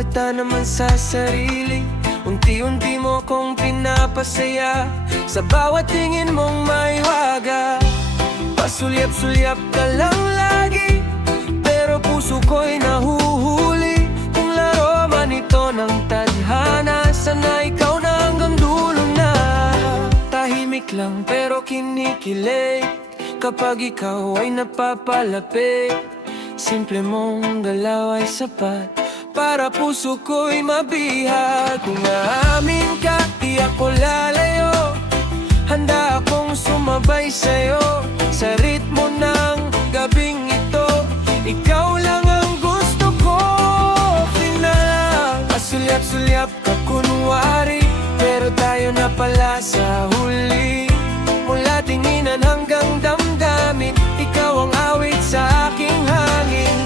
halata naman sa sarili. Unti-unti mo kong pinapasaya, sa bawat tingin mong maiwaga. Pasulyap-sulyap ka lang lagi, pero puso ko'y nahuhuli. Kung laro man ito ng tadhana, sana ikaw na hanggang dulo na. Tahimik lang pero kinikilig kapag ikaw ay napapalapit. Simple mong galaw ay sapat para puso ko'y mabihag. Kung aamin ka, di ako lalayo. Handa akong sumabay sa'yo sa ritmo ng gabing ito. Ikaw lang ang gusto ko. Final, pasulyap-sulyap ka kunwari, pero tayo na pala sa huli. Mula tinginan hanggang damdamin, ikaw ang awit sa aking hangin.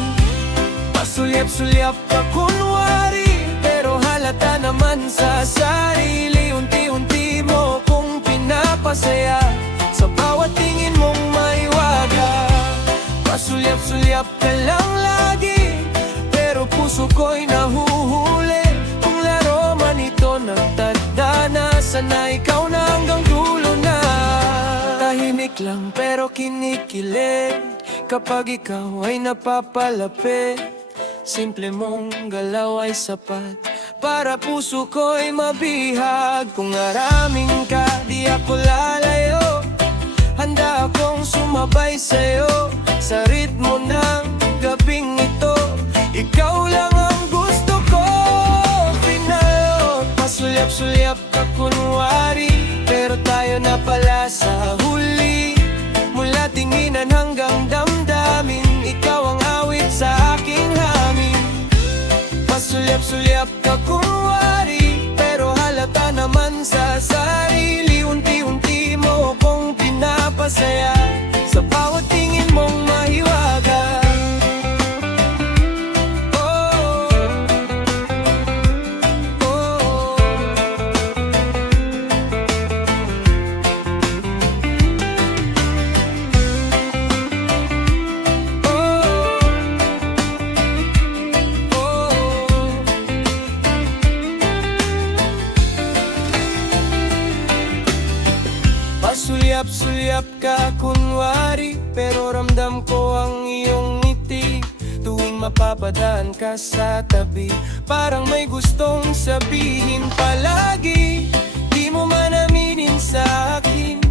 Pasulyap-sulyap ka kunwari, pero halata naman sa sarili. Unti-unti mo kong pinapasaya, sa bawat tingin mong maiwaga. Pasulyap-sulyap ka lang lagi, pero puso ko'y nahuhuli. Kung laro man ito ng tadhana, sana ikaw na hanggang dulo na. Tahimik lang pero kinikilig kapag ikaw ay napapalapit. Simple mong galaw ay sapat para puso ko'y mabihag. Kung araming ka, di ako lalayo. Handa akong sumabay sa'yo sa ritmo ng gabing ito. Ikaw lang ang gusto ko. Final, pasulyap-sulyap ka kunwari, pero tayo na pala sa huli. Mula tinginan hanggang damdamin, ikaw ang awit sa aking hangin. Pasulyap-sulyap ka kunwari, pero halata naman sa sarili. Unti-unti mo kong pinapasaya, sa bawat tingin mong mahiwaga. Pasulyap-sulyap ka kunwari, pero ramdam ko ang iyong ngiti. Tuwing mapapadaan ka sa tabi, parang may gustong sabihin palagi. Di mo man aminin sa akin,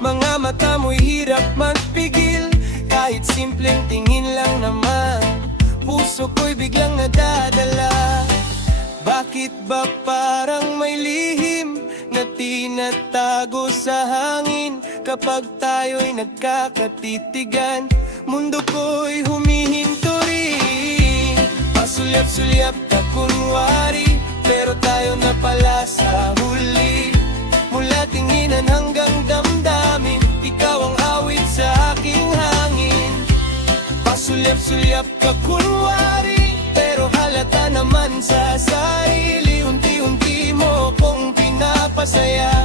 mga mata mo'y hirap magpigil. Kahit simpleng tingin lang naman, puso ko'y biglang nadadala. Bakit ba parang may lihim na tinatago sa hangin? Kapag tayo'y nagkakatitigan, mundo ko'y humihinto rin. Pasulyap-sulyap ka kunwari, pero tayo na pala sa huli. Mula tinginan hanggang damdamin, ikaw ang awit sa aking hangin. Pasulyap-sulyap ka kunwari, pero halata naman sa sarili. Unti-unti mo kong pinapasaya,